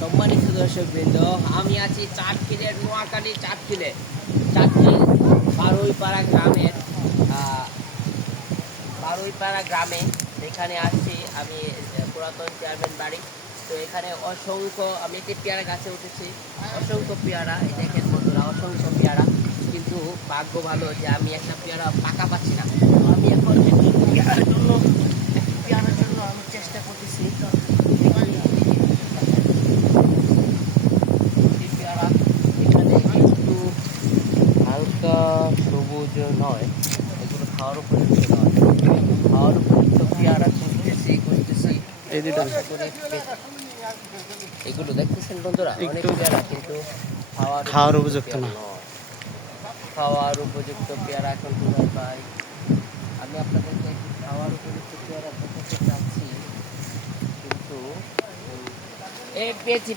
সম্মানিত দর্শকবৃন্দ, আমি আছি চাটখিলের নোয়াখালী চাটখিলে বারুইপাড়া গ্রামে এখানে আসছি আমি। পুরাতন চেয়ারম্যান বাড়ি। তো এখানে অসংখ্য, আমি একটি পেয়ারা গাছে উঠেছি, অসংখ্য পেয়ারা, এই দেখেন বন্ধুরা, অসংখ্য পেয়ারা। কিন্তু ভাগ্য ভালো যে আমি একটা পেয়ারা পাকা পাচ্ছি না। তো আমি এখন একটি পেয়ারার জন্য আমি চেষ্টা করতেছি। পেয়ারা এখানে একটু হালকা সবুজ নয়, এগুলো খাওয়ার উপযুক্ত নয়। খাওয়ার উপযুক্ত পেয়ারা খুঁজতেছি। এই দুটো এগুলো দেখতেছেন বন্ধুরা, অনেক পেয়ারা, কিন্তু খাওয়ার উপযুক্ত না। খাওয়ার উপযুক্ত পেয়ারা এখন কোথায় পাই? আমি আপনাদেরকে একটু খাওয়ার উপযুক্ত পেয়ারা দেখাতে চাচ্ছি, কিন্তু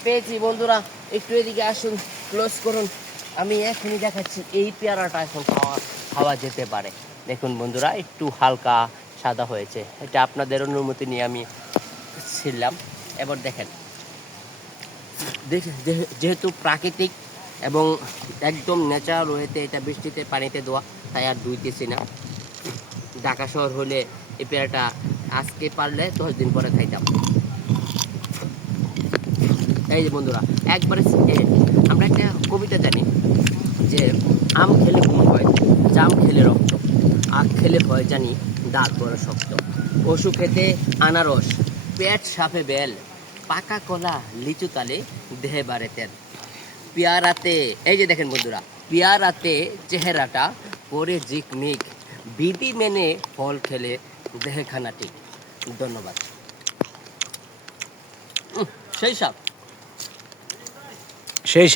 পেয়েছি বন্ধুরা, একটু এদিকে আসুন, ক্লোজ করুন, আমি এখনই দেখাচ্ছি। এই পেয়ারাটা এখন খাওয়া যেতে পারে। দেখুন বন্ধুরা, একটু হালকা সাদা হয়েছে, এটা আপনাদের অনুমতি নিয়ে আমি ছিলাম। এবার দেখেন, যেহেতু প্রাকৃতিক এবং একদম ন্যাচারাল ওয়েতে এটা বৃষ্টিতে পানিতে দেওয়া, তাই আর ধুইতেছি না। ঢাকা শহর হলে এই পেয়ারাটা আজকে পারলে 10 দিন পরে খাইতাম। এই যে বন্ধুরা, একবারে আমরা একটা কবিতা জানি যে আম খেলে ঘুম হয়, জাম খেলে রক্ত, আখ খেলে হয় জানি দাঁত বড় শক্ত, পশু খেতে আনারস, পেট সাপে বেল, পাকা কলা লিচু তালে দেহে বাড়ে তেল। পেয়ারাতে, এই যে দেখেন বন্ধুরা, পেয়ারাতে চেহারাটা করে ঝিকমিক, বিধি মেনে ফল খেলে দেহে খানা ঠিক। ধন্যবাদ। সেই সব সেই